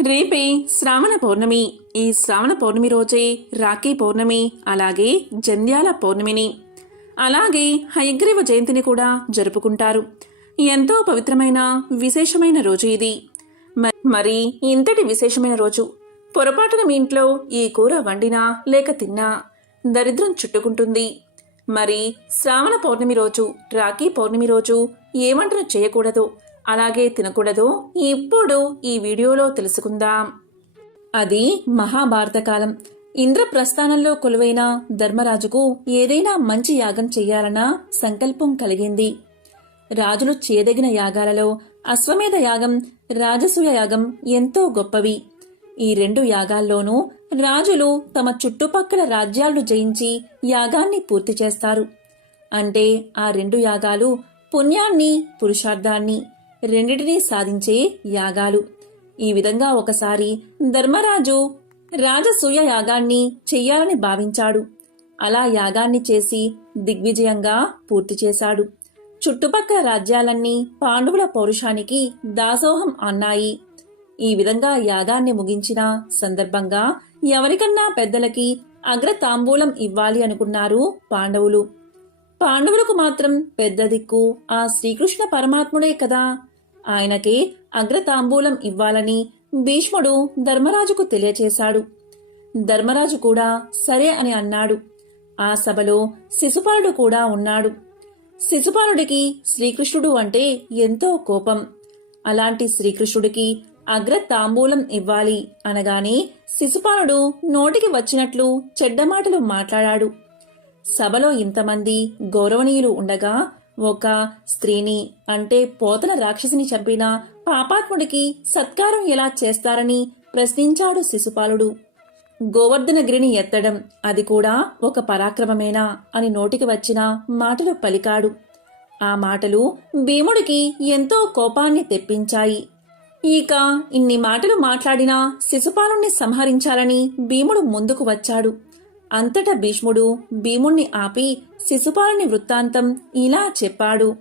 రేపే శ్రావణ పౌర్ణమి. ఈ శ్రావణ పౌర్ణమి రోజే రాఖీ పౌర్ణమి అలాగే జంధ్యాల పౌర్ణమిని. అలాగే హయగ్రీవ జయంతిని కూడా జరుపుకుంటారు. ఎంతో పవిత్రమైన విశేషమైన రోజు ఇది. మ- మరి ఇంతటి విశేషమైన రోజు పొరపాటున మీ ఇంట్లో ఈ కూర వండినా లేక తిన్నా దరిద్రం చుట్టుకుంటుంది. మరి శ్రావణ పౌర్ణమి రోజు రాఖీ పౌర్ణమి రోజు ఏ వంటను చేయకూడదు? అలాగే తినకూడదు. ఇప్పుడు ఈ వీడియోలో తెలుసుకుందాం. అది మహాభారత కాలం. ఇంద్రప్రస్థానంలో కొలువైన ధర్మరాజుకు ఏదైనా మంచి యాగం చెయ్యాలన్న సంకల్పం కలిగింది. రాజులు చేయదగిన యాగాలలో అశ్వమేధ యాగం రాజసూయ యాగం ఎంతో గొప్పవి. ఈ రెండు యాగాల్లోనూ రాజులు తమ చుట్టుపక్కల రాజ్యాలను జయించి యాగాన్ని పూర్తి చేస్తారు. అంటే ఆ రెండు యాగాలు పుణ్యాన్ని పురుషార్థాన్ని రెండిటినీ సాధించే యాగాలు. ఈ విధంగా ఒకసారి ధర్మరాజు రాజసూయ యాగాన్ని చెయ్యాలని భావించాడు. అలా యాగాన్ని చేసి దిగ్విజయంగా పూర్తి చేశాడు. చుట్టుపక్కల రాజ్యాలన్నీ పాండవుల పౌరుషానికి దాసోహం అన్నాయి. ఈ విధంగా యాగాన్ని ముగించిన సందర్భంగా ఎవరికన్నా పెద్దలకి అగ్రతాంబూలం ఇవ్వాలి అనుకున్నారు పాండవులు. పాండవులకు మాత్రం పెద్ద దిక్కు ఆ శ్రీకృష్ణ పరమాత్ముడే కదా. ఆయనకే అగ్రతాంబూలం ఇవ్వాలని భీష్ముడు ధర్మరాజుకు తెలియచేశాడు. ధర్మరాజు కూడా సరే అని అన్నాడు. ఆ సభలో శిశుపాలుడు కూడా ఉన్నాడు. శిశుపాలుడికి శ్రీకృష్ణుడు అంటే ఎంతో కోపం. అలాంటి శ్రీకృష్ణుడికి అగ్ర తాంబూలం ఇవ్వాలి అనగానే శిశుపాలుడు నోటికి వచ్చినట్లు చెడ్డ మాటలు మాట్లాడాడు. సభలో ఇంతమంది గౌరవనీయులు ఉండగా ఒక స్త్రీని అంటే పోతన రాక్షసిని చంపిన పాపాత్ముడికి సత్కారం ఎలా చేస్తారని ప్రశ్నించాడు శిశుపాలుడు. గోవర్ధనగిరిని ఎత్తడం అది కూడా ఒక పరాక్రమమేనా అని నోటికి వచ్చిన మాటలు పలికాడు. ఆ మాటలు భీముడికి ఎంతో కోపాన్ని తెప్పించాయి. ఇక ఇన్ని మాటలు మాట్లాడినా శిశుపాలుణ్ణి సంహరించాలని భీముడు ముందుకు వచ్చాడు. అంతటా భీష్ముడు భీముణ్ణి ఆపి శిశుపాలుని వృత్తాంతం ఇలా చెప్పాడు.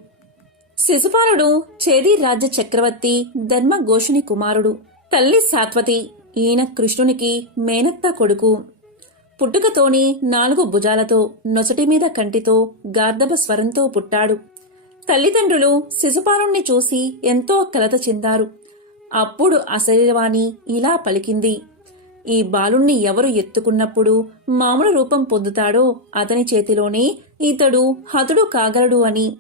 శిశుపాలుడు చేది రాజ్య చక్రవర్తి ధర్మఘోషుని కుమారుడు. తల్లి సాత్వతి ఈయన కృష్ణునికి మేనత్త కొడుకు. పుట్టుకతోని నాలుగు భుజాలతో నొసటి మీద కంటితో గార్ధబ స్వరంతో పుట్టాడు. తల్లిదండ్రులు శిశుపాలుణ్ణి చూసి ఎంతో కలత చెందారు. అప్పుడు అశరీరవాణి ఇలా పలికింది. ఈ బాలుణ్ణి ఎవరు ఎత్తుకున్నప్పుడు మామూలు రూపం పొందుతాడో అతని చేతిలోనే ఇతడు హతుడు కాగలడు అని.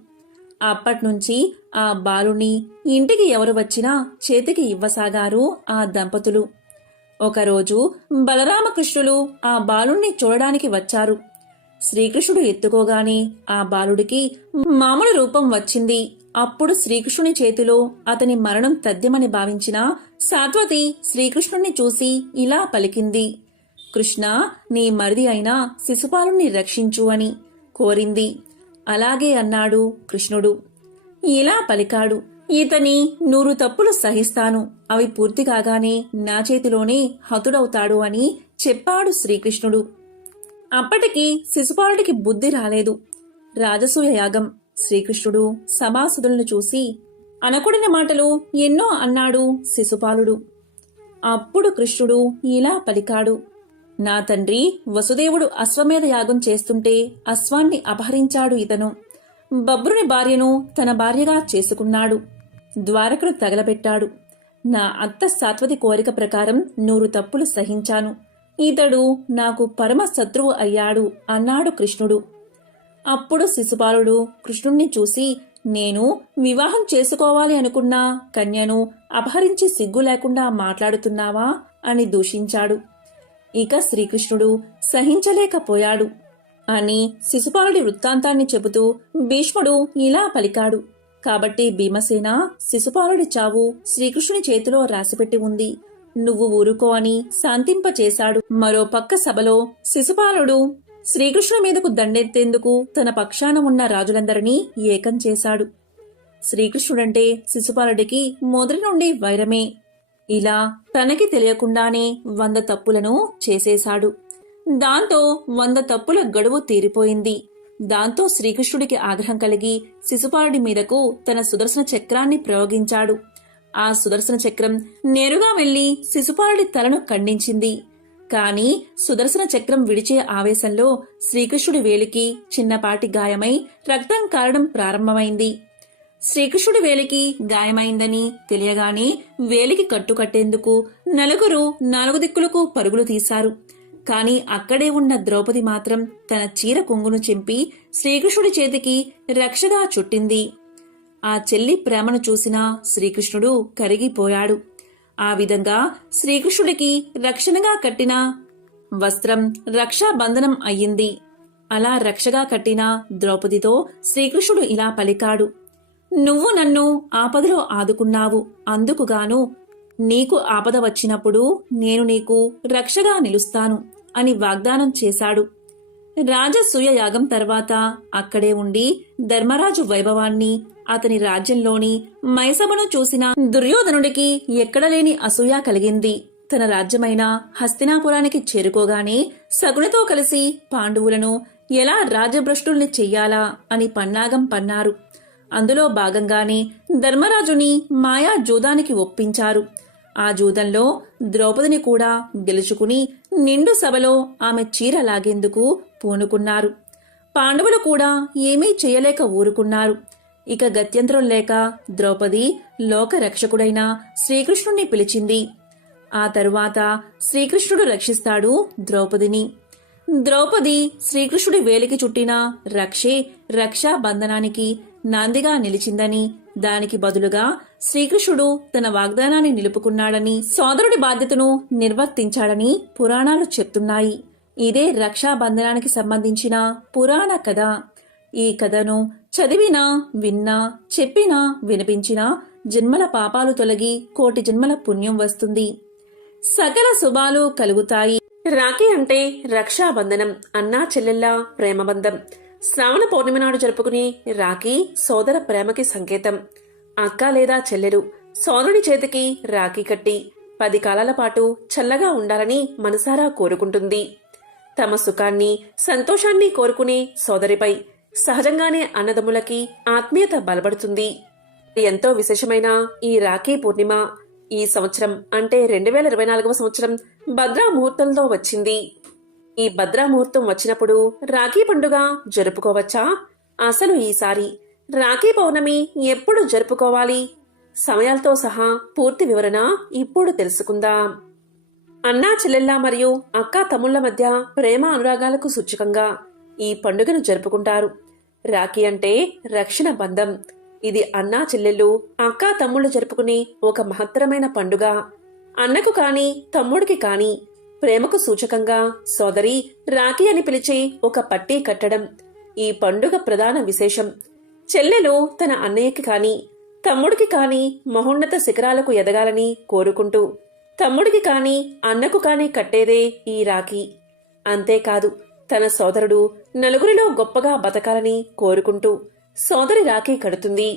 అప్పట్నుంచి ఆ బాలుని ఇంటికి ఎవరు వచ్చినా చేతికి ఇవ్వసాగారు ఆ దంపతులు. ఒకరోజు బలరామకృష్ణులు ఆ బాలుణ్ణి చూడడానికి వచ్చారు. శ్రీకృష్ణుడు ఎత్తుకోగానే ఆ బాలుడికి మామూలు రూపం వచ్చింది. అప్పుడు శ్రీకృష్ణుని చేతిలో అతని మరణం తథ్యమని భావించిన సాత్వతి శ్రీకృష్ణుణ్ణి చూసి ఇలా పలికింది. కృష్ణ నీ మరిది అయిన శిశుపాలుణ్ణి రక్షించు అని కోరింది. అలాగే అన్నాడు కృష్ణుడు. ఇలా పలికాడు. ఇతని నూరు తప్పులు సహిస్తాను. అవి పూర్తి కాగానే నా చేతిలోనే హతుడవుతాడు అని చెప్పాడు శ్రీకృష్ణుడు. అప్పటికి శిశుపాలుడికి బుద్ధి రాలేదు. రాజసూయ యాగం. శ్రీకృష్ణుడు సభాసుదులను చూసి అనకూడని మాటలు ఎన్నో అన్నాడు శిశుపాలుడు. అప్పుడు కృష్ణుడు ఇలా పలికాడు. నా తండ్రి వసుదేవుడు అశ్వమేధ యాగం చేస్తుంటే అశ్వాన్ని అపహరించాడు ఇతను. బబ్రుని భార్యను తన భార్యగా చేసుకున్నాడు. ద్వారకను తగలబెట్టాడు. నా అత్త సాత్వతి కోరిక ప్రకారం నూరు తప్పులు సహించాను. ఇతడు నాకు పరమ శత్రువు అయ్యాడు అన్నాడు కృష్ణుడు. అప్పుడు శిశుపాలుడు కృష్ణుణ్ణి చూసి నేను వివాహం చేసుకోవాలి అనుకున్న కన్యను అపహరించి సిగ్గు లేకుండా మాట్లాడుతున్నావా? అని దూషించాడు. ఇక శ్రీకృష్ణుడు సహించలేకపోయాడు. అని శిశుపాలుడి వృత్తాంతాన్ని చెబుతూ భీష్ముడు ఇలా పలికాడు. కాబట్టి భీమసేన శిశుపాలుడి చావు శ్రీకృష్ణుని చేతిలో రాసిపెట్టి ఉంది. నువ్వు ఊరుకో అని శాంతింపచేశాడు. మరో పక్క సభలో శిశుపాలుడు శ్రీకృష్ణుని మీదకు దండెత్తేందుకు తన పక్షాన ఉన్న రాజులందరినీ ఏకం చేశాడు. శ్రీకృష్ణుడంటే శిశుపాలుడికి మొదటి నుండి వైరమే. ఇలా తనకి తెలియకుండానే వంద తప్పులను చేసేశాడు. దాంతో వంద తప్పుల గడువు తీరిపోయింది. దాంతో శ్రీకృష్ణుడికి ఆగ్రహం కలిగి శిశుపాలుడి మీదకు తన సుదర్శన చక్రాన్ని ప్రయోగించాడు. ఆ సుదర్శన చక్రం నేరుగా వెళ్ళి శిశుపాలుడి తలను ఖండించింది. కాని సుదర్శన చక్రం విడిచే ఆవేశంలో శ్రీకృష్ణుడి వేలికి చిన్నపాటి గాయమై రక్తం కారడం ప్రారంభమైంది. శ్రీకృష్ణుడి వేలికి గాయమైందని తెలియగానే వేలికి కట్టుకట్టేందుకు నలుగురు నాలుగు దిక్కులకు పరుగులు తీశారు. కాని అక్కడే ఉన్న ద్రౌపది మాత్రం తన చీర కొంగును చింపి శ్రీకృష్ణుడి చేతికి రక్షగా చుట్టింది. ఆ చెల్లి ప్రేమను చూసిన శ్రీకృష్ణుడు కరిగిపోయాడు. ఆ విధంగా శ్రీకృష్ణుడికి రక్షణగా కట్టిన వస్త్రం రక్షాబంధనం అయ్యింది. అలా రక్షగా కట్టిన ద్రౌపదితో శ్రీకృష్ణుడు ఇలా పలికాడు. నువ్వు నన్ను ఆపదలో ఆదుకున్నావు. అందుకుగాను నీకు ఆపద వచ్చినప్పుడు నేను నీకు రక్షగా నిలుస్తాను అని వాగ్దానం చేశాడు. రాజసూయ యాగం తర్వాత అక్కడే ఉండి ధర్మరాజు వైభవాన్ని అతని రాజ్యంలోని మైసభను చూసిన దుర్యోధనుడికి ఎక్కడలేని అసూయ కలిగింది. తన రాజ్యమైన హస్తినాపురానికి చేరుకోగానే సగునితో కలిసి పాండవులను ఎలా రాజభ్రష్టుల్ని చెయ్యాలా అని పన్నాగం పన్నారు. అందులో భాగంగానే ధర్మరాజుని మాయా జూదానికి ఒప్పించారు. ఆ జూదంలో ద్రౌపదిని కూడా గెలుచుకుని నిండు సభలో ఆమె చీర లాగేందుకు పూనుకున్నారు. పాండవులు కూడా ఏమీ చేయలేక ఊరుకున్నారు. ఇక గత్యంతరం లేక ద్రౌపది లోకరక్షకుడైన శ్రీకృష్ణుణ్ణి పిలిచింది. ఆ తరువాత శ్రీకృష్ణుడు రక్షిస్తాడు ద్రౌపదిని. ద్రౌపది శ్రీకృష్ణుడి వేలికి చుట్టిన రక్షే రక్షాబంధనానికి నందిగా నాందిగా నిలిచిందని దానికి బదులుగా శ్రీకృష్ణుడు తన వాగ్దానాన్ని నిలుపుకున్నాడని సోదరుడి బాధ్యతను నిర్వర్తించాడని పురాణాలు చెప్తున్నాయి. ఇదే రక్షాబంధనానికి సంబంధించిన పురాణ కథ. ఈ కథను చదివినా విన్నా చెప్పినా వినిపించినా జన్మల పాపాలు తొలగి కోటి జన్మల పుణ్యం వస్తుంది. సకల శుభాలు కలుగుతాయి. రాఖీ అంటే రక్షాబంధనం అన్నా చెల్లెళ్ళ ప్రేమబంధం. శ్రావణ పౌర్ణమి నాడు జరుపుకునే రాఖీ సోదర ప్రేమకి సంకేతం. అక్క లేదా చెల్లెలు సోదరుడి చేతికి రాఖీ కట్టి పది కాలాల పాటు చల్లగా ఉండాలని మనసారా కోరుకుంటుంది. తమ సుఖాన్ని సంతోషాన్ని కోరుకునే సోదరిపై సహజంగానే అన్నదమ్ములకి ఆత్మీయత బలపడుతుంది. ఎంతో విశేషమైన ఈ రాఖీ పూర్ణిమ ఈ సంవత్సరం అంటే రెండు వేల ఇరవై నాలుగవ సంవత్సరం భద్రా ముహూర్తంలో వచ్చింది. ఈ భద్రా ముహూర్తం వచ్చినప్పుడు రాఖీ పండుగ జరుపుకోవచ్చా? అసలు ఈసారి రాఖీ పౌర్ణమి ఎప్పుడు జరుపుకోవాలి? సమయాలతో సహా పూర్తి వివరణ ఇప్పుడు తెలుసుకుందాం. అన్నా చెల్లెళ్ళ మరియు అక్క తమ్ముళ్ళ మధ్య ప్రేమ అనురాగాలకు సూచకంగా ఈ పండుగను జరుపుకుంటారు. రాఖీ అంటే రక్షణ బంధం. ఇది అన్నా చెల్లెళ్ళు అక్కా తమ్ముళ్ళు జరుపుకునే ఒక మహత్తరమైన పండుగ. అన్నకు కాని తమ్ముడికి కాని ప్రేమకు సూచకంగా సోదరి రాఖీ అని పిలిచే ఒక పట్టీ కట్టడం ఈ పండుగ ప్రధాన విశేషం. చెల్లెలు తన అన్నయ్యకి కాని తమ్ముడికి కాని మహోన్నత శిఖరాలకు ఎదగాలని కోరుకుంటూ తమ్ముడికి కాని అన్నకు కాని కట్టేదే ఈ రాఖీ. అంతేకాదు తన సోదరుడు నలుగురిలో గొప్పగా బతకాలని కోరుకుంటూ సోదరి రాఖీ కడుతుంది.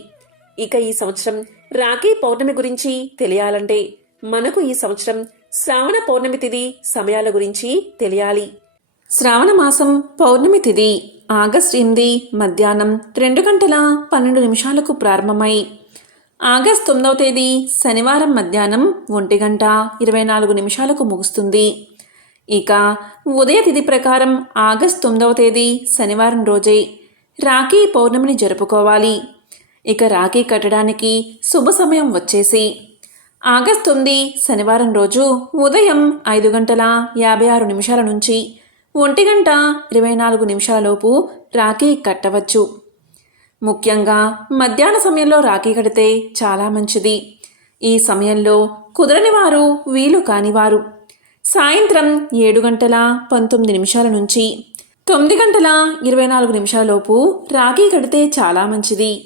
ఇక ఈ సంవత్సరం రాఖీ పౌర్ణమి గురించి తెలియాలంటే మనకు ఈ సంవత్సరం శ్రావణ పౌర్ణమి తిథి సమయాల గురించి తెలియాలి. శ్రావణ మాసం పౌర్ణమి తిథి ఆగస్ట్ ఎనిమిది మధ్యాహ్నం రెండు గంటల పన్నెండు నిమిషాలకు ప్రారంభమై ఆగస్ట్ తొమ్మిదవ తేదీ శనివారం మధ్యాహ్నం ఒంటి గంట ఇరవై నాలుగు నిమిషాలకు ముగుస్తుంది. ఇక ఉదయ తిథి ప్రకారం ఆగస్ట్ తొమ్మిదవ తేదీ శనివారం రోజే రాఖీ పౌర్ణమిని జరుపుకోవాలి. ఇక రాఖీ కట్టడానికి శుభ సమయం వచ్చేసి ఆగస్ట్ తొమ్మిది శనివారం రోజు ఉదయం ఐదు గంటల యాభై ఆరు నిమిషాల నుంచి ఒంటి గంట ఇరవై నాలుగు నిమిషాలలోపు రాఖీ కట్టవచ్చు. ముఖ్యంగా మధ్యాహ్న సమయంలో రాఖీ కడితే చాలా మంచిది. ఈ సమయంలో కుదరని వారు వీలు కానివారు సాయంత్రం ఏడు గంటల పంతొమ్మిది నిమిషాల నుంచి తొమ్మిది గంటల ఇరవై నాలుగు నిమిషాలలోపు రాఖీ కడితే చాలా మంచిది.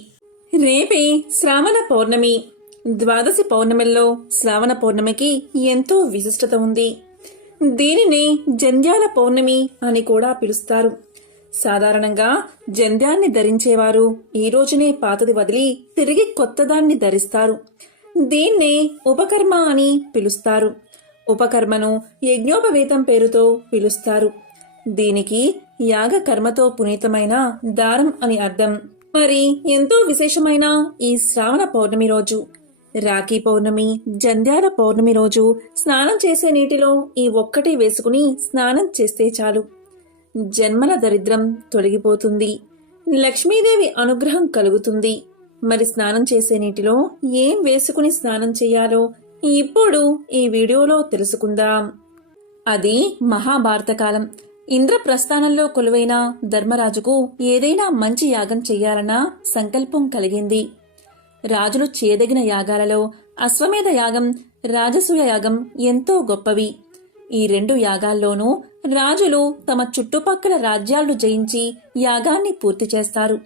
రేపే శ్రావణ పౌర్ణమి. ద్వాదశి పౌర్ణమిలో శ్రావణ పౌర్ణమికి ఎంతో విశిష్టత ఉంది. దీనిని జంధ్యాల పౌర్ణమి అని కూడా పిలుస్తారు. సాధారణంగా జంధ్యాన్ని ధరించేవారు ఈ రోజునే పాతది వదిలి తిరిగి కొత్తదాన్ని ధరిస్తారు. దీన్నే ఉపకర్మ అని పిలుస్తారు. ఉపకర్మను యజ్ఞోపవేతం పేరుతో పిలుస్తారు. దీనికి యాగ కర్మతో పునీతమైన దారం అని అర్థం. మరి ఎంతో విశేషమైన ఈ శ్రావణ పౌర్ణమి రోజు? రాఖీ పౌర్ణమి జంధ్యాల పౌర్ణమి రోజు స్నానం చేసే నీటిలో ఈ ఒక్కటి వేసుకుని స్నానం చేస్తే చాలు. జన్మల దరిద్రం తొలగిపోతుంది. లక్ష్మీదేవి అనుగ్రహం కలుగుతుంది. మరి స్నానం చేసే నీటిలో ఏం వేసుకుని స్నానం చేయాలో ఇప్పుడు ఈ వీడియోలో తెలుసుకుందాం. అది మహాభారత కాలం. ఇంద్రప్రస్థానంలో కొలువైన ధర్మరాజుకు ఏదైనా మంచి యాగం చెయ్యాలన్న సంకల్పం కలిగింది. రాజులు చేయదగిన యాగాలలో అశ్వమేధ యాగం రాజసూయ యాగం ఎంతో గొప్పవి. ఈ రెండు యాగాల్లోనూ రాజులు తమ చుట్టుపక్కల రాజ్యాలను జయించి యాగాన్ని పూర్తి చేస్తారు.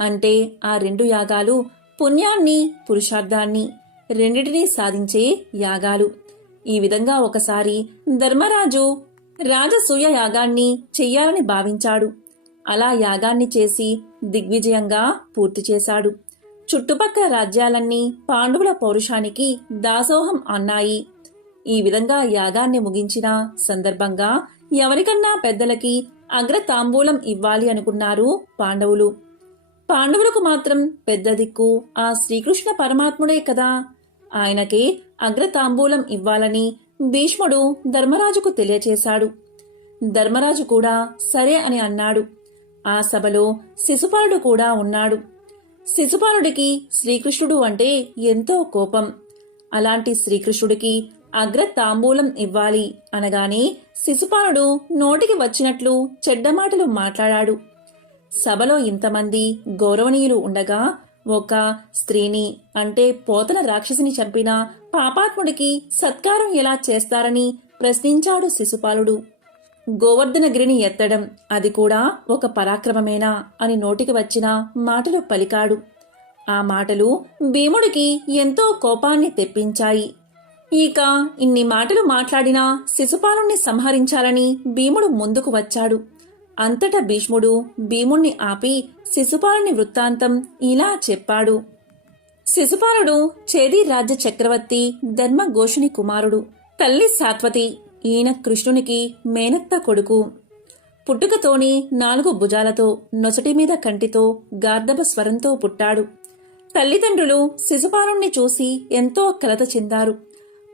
అంటే ఆ రెండు యాగాలు పుణ్యాన్ని పురుషార్థాన్ని. రెండిటినీ సాధించే యాగాలు. ఈ విధంగా ఒకసారి ధర్మరాజు రాజసూయ యాగాన్ని చెయ్యాలని భావించాడు. అలా యాగాన్ని చేసి దిగ్విజయంగా పూర్తి చేశాడు. చుట్టుపక్కల రాజ్యాలన్నీ పాండవుల పౌరుషానికి దాసోహం అన్నాయి. ఈ విధంగా యాగాన్ని ముగించిన సందర్భంగా ఎవరికన్నా పెద్దలకి అగ్ర తాంబూలం ఇవ్వాలి అనుకున్నారు పాండవులు. పాండవులకు మాత్రం పెద్ద దిక్కు ఆ శ్రీకృష్ణ పరమాత్ముడే కదా. ఆయనకే అగ్రతాంబూలం ఇవ్వాలని భీష్ముడు ధర్మరాజుకు తెలియచేశాడు. ధర్మరాజు కూడా సరే అని అన్నాడు. ఆ సభలో శిశుపాలుడు కూడా ఉన్నాడు. శిశుపాలుడికి శ్రీకృష్ణుడు అంటే ఎంతో కోపం. అలాంటి శ్రీకృష్ణుడికి అగ్ర తాంబూలం ఇవ్వాలి అనగానే శిశుపాలుడు నోటికి వచ్చినట్లు చెడ్డ మాటలు మాట్లాడాడు. సభలో ఇంతమంది గౌరవనీయులు ఉండగా ఒక స్త్రీని అంటే పోతన రాక్షసిని చంపిన పాపాత్ముడికి సత్కారం ఎలా చేస్తారని ప్రశ్నించాడు శిశుపాలుడు. గోవర్ధనగిరిని ఎత్తడం అది కూడా ఒక పరాక్రమమేనా అని నోటికి వచ్చిన మాటలు పలికాడు. ఆ మాటలు భీముడికి ఎంతో కోపాన్ని తెప్పించాయి. ఇక ఇన్ని మాటలు మాట్లాడినా శిశుపాలుణ్ణి సంహరించాలని భీముడు ముందుకు వచ్చాడు. అంతటా భీష్ముడు భీముణ్ణి ఆపి శిశుపాలుని వృత్తాంతం ఇలా చెప్పాడు. శిశుపాలుడు చేది రాజ్య చక్రవర్తి ధర్మఘోషుని కుమారుడు. తల్లి సాత్వతి ఈయన కృష్ణునికి మేనత్త కొడుకు. పుట్టుకతోని నాలుగు భుజాలతో నొసటి మీద కంటితో గార్ధబ స్వరంతో పుట్టాడు. తల్లిదండ్రులు శిశుపాలుణ్ణి చూసి ఎంతో కలత చెందారు.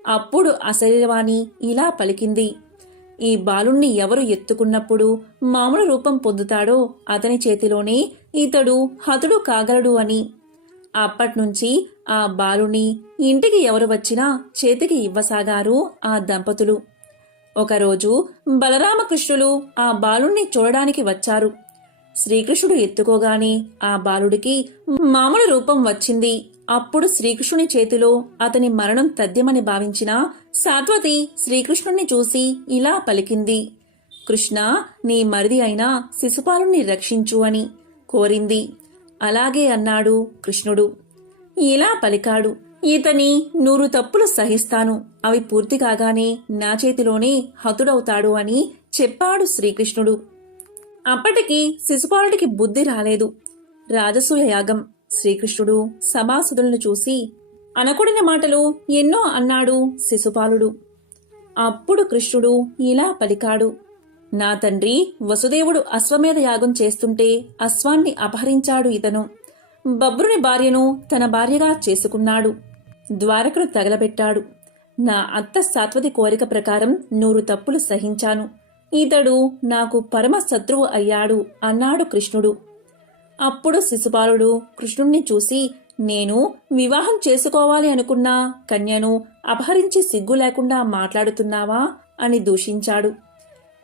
అప్పుడు అశరీరవాణి ఇలా పలికింది. ఈ బాలుణ్ణి ఎవరు ఎత్తుకున్నప్పుడు మామూలు రూపం పొందుతాడో అతని చేతిలోనే ఇతడు హతుడు కాగలడు అని. అప్పట్నుంచి ఆ బాలుని ఇంటికి ఎవరు వచ్చినా చేతికి ఇవ్వసాగారు ఆ దంపతులు. ఒకరోజు బలరామకృష్ణులు ఆ బాలుణ్ణి చూడడానికి వచ్చారు. శ్రీకృష్ణుడు ఎత్తుకోగానే ఆ బాలుడికి మామూలు రూపం వచ్చింది. అప్పుడు శ్రీకృష్ణుని చేతిలో అతని మరణం తథ్యమని భావించిన సాత్వతి శ్రీకృష్ణుణ్ణి చూసి ఇలా పలికింది. కృష్ణ నీ మరిది అయిన శిశుపాలుణ్ణి రక్షించు అని కోరింది. అలాగే అన్నాడు కృష్ణుడు. ఇలా పలికాడు. ఇతని నూరు తప్పులు సహిస్తాను. అవి పూర్తి కాగానే నా చేతిలోనే హతుడవుతాడు అని చెప్పాడు శ్రీకృష్ణుడు. అప్పటికి శిశుపాలుడికి బుద్ధి రాలేదు. రాజసూయ యాగం. శ్రీకృష్ణుడు సభాసుదులను చూసి అనకూడని మాటలు ఎన్నో అన్నాడు శిశుపాలుడు. అప్పుడు కృష్ణుడు ఇలా పలికాడు. నా తండ్రి వసుదేవుడు అశ్వమేధ యాగం చేస్తుంటే అశ్వాన్ని అపహరించాడు ఇతను. బబ్రుని భార్యను తన భార్యగా చేసుకున్నాడు. ద్వారకను తగలబెట్టాడు. నా అత్త సాత్వతి కోరిక ప్రకారం నూరు తప్పులు సహించాను. ఇతడు నాకు పరమ శత్రువు అయ్యాడు అన్నాడు కృష్ణుడు. అప్పుడు శిశుపాలుడు కృష్ణుణ్ణి చూసి నేను వివాహం చేసుకోవాలి అనుకున్న కన్యను అపహరించి సిగ్గు లేకుండా మాట్లాడుతున్నావా అని దూషించాడు.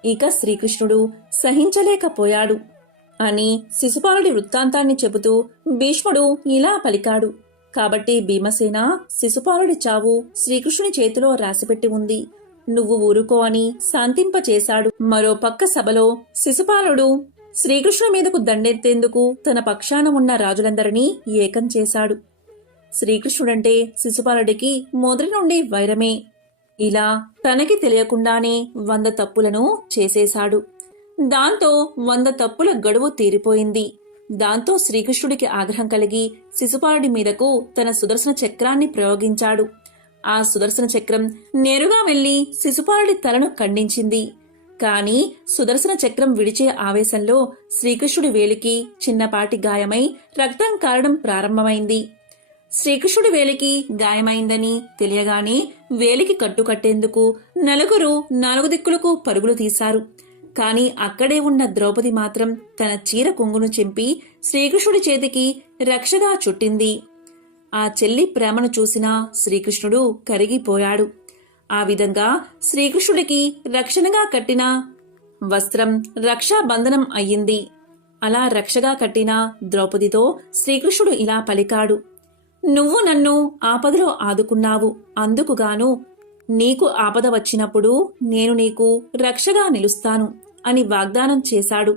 ఇక శ్రీకృష్ణుడు సహించలేకపోయాడు అని శిశుపాలుడి వృత్తాంతాన్ని చెబుతూ భీష్ముడు ఇలా పలికాడు. కాబట్టి భీమసేన శిశుపాలుడి చావు శ్రీకృష్ణుని చేతిలో రాసిపెట్టి ఉంది. నువ్వు ఊరుకో అని శాంతింపచేశాడు. మరో పక్క సభలో శిశుపాలుడు శ్రీకృష్ణ మీదకు దండెత్తేందుకు తన పక్షాన ఉన్న రాజులందరినీ ఏకం చేశాడు. శ్రీకృష్ణుడంటే శిశుపాలుడికి మొదటి నుండి వైరమే. ఇలా తనకి తెలియకుండానే వంద తప్పులను చేసేశాడు. దాంతో వంద తప్పుల గడువు తీరిపోయింది. దాంతో శ్రీకృష్ణుడికి ఆగ్రహం కలిగి శిశుపాలుడి మీదకు తన సుదర్శన చక్రాన్ని ప్రయోగించాడు. ఆ సుదర్శన చక్రం నేరుగా వెళ్ళి శిశుపాలుడి తలను ఖండించింది. కాని సుదర్శన చక్రం విడిచే ఆవేశంలో శ్రీకృష్ణుడి వేలికి చిన్నపాటి గాయమై రక్తం కారడం ప్రారంభమైంది. శ్రీకృష్ణుడి వేలికి గాయమైందని తెలియగానే వేలికి కట్టుకట్టేందుకు నలుగురు నాలుగు దిక్కులకు పరుగులు తీశారు. కాని అక్కడే ఉన్న ద్రౌపది మాత్రం తన చీర కొంగును చెంపి శ్రీకృష్ణుడి చేతికి రక్షగా చుట్టింది. ఆ చెల్లి ప్రేమను చూసిన శ్రీకృష్ణుడు కరిగిపోయాడు. ఆ విధంగా శ్రీకృష్ణుడికి రక్షణగా కట్టిన వస్త్రం రక్షాబంధనం అయ్యింది. అలా రక్షగా కట్టిన ద్రౌపదితో శ్రీకృష్ణుడు ఇలా పలికాడు. నువ్వు నన్ను ఆపదలో ఆదుకున్నావు. అందుకుగాను నీకు ఆపద వచ్చినప్పుడు నేను నీకు రక్షగా నిలుస్తాను అని వాగ్దానం చేశాడు.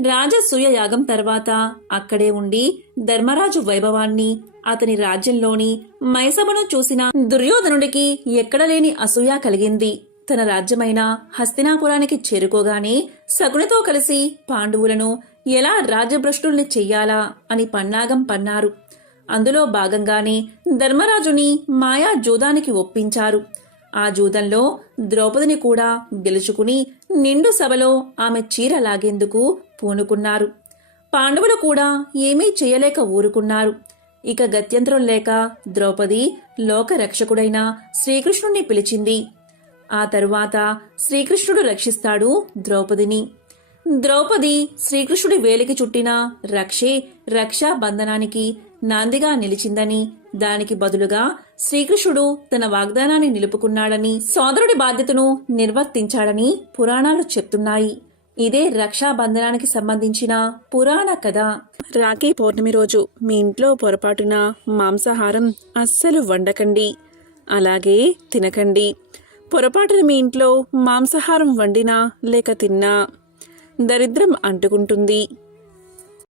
రాజసూయ యాగం తర్వాత అక్కడే ఉండి ధర్మరాజు వైభవాన్ని అతని రాజ్యంలోని మైసభను చూసిన దుర్యోధనుడికి ఎక్కడలేని అసూయ కలిగింది. తన రాజ్యమైన హస్తినాపురానికి చేరుకోగానే సగునితో కలిసి పాండవులను ఎలా రాజ్యభ్రష్టుల్ని చెయ్యాలా అని పన్నాగం పన్నారు. అందులో భాగంగానే ధర్మరాజుని మాయా జూదానికి ఒప్పించారు. ఆ జూదంలో ద్రౌపదిని కూడా గెలుచుకుని నిండు సభలో ఆమె చీర లాగేందుకు పూనుకున్నారు. పాండవులు కూడా ఏమీ చేయలేక ఊరుకున్నారు. ఇక గత్యంతరం లేక ద్రౌపది లోకరక్షకుడైన శ్రీకృష్ణుణ్ణి పిలిచింది. ఆ తరువాత శ్రీకృష్ణుడు రక్షిస్తాడు ద్రౌపదిని. ద్రౌపది శ్రీకృష్ణుడి వేలికి చుట్టిన రక్షే రక్షా బంధనానికి నాందిగా నిలిచిందని దానికి బదులుగా శ్రీకృష్ణుడు తన వాగ్దానాన్ని నిలుపుకున్నాడని సోదరుడి బాధ్యతను నిర్వర్తించాడని పురాణాలు చెప్తున్నాయి. ఇదే రక్షాబంధనానికి సంబంధించిన పురాణ కథ. రాఖీ పౌర్ణమి రోజు మీ ఇంట్లో పొరపాటున మాంసాహారం అస్సలు వండకండి. అలాగే తినకండి. పొరపాటున మీ ఇంట్లో మాంసాహారం వండినా లేక తిన్నా దరిద్రం అంటుకుంటుంది.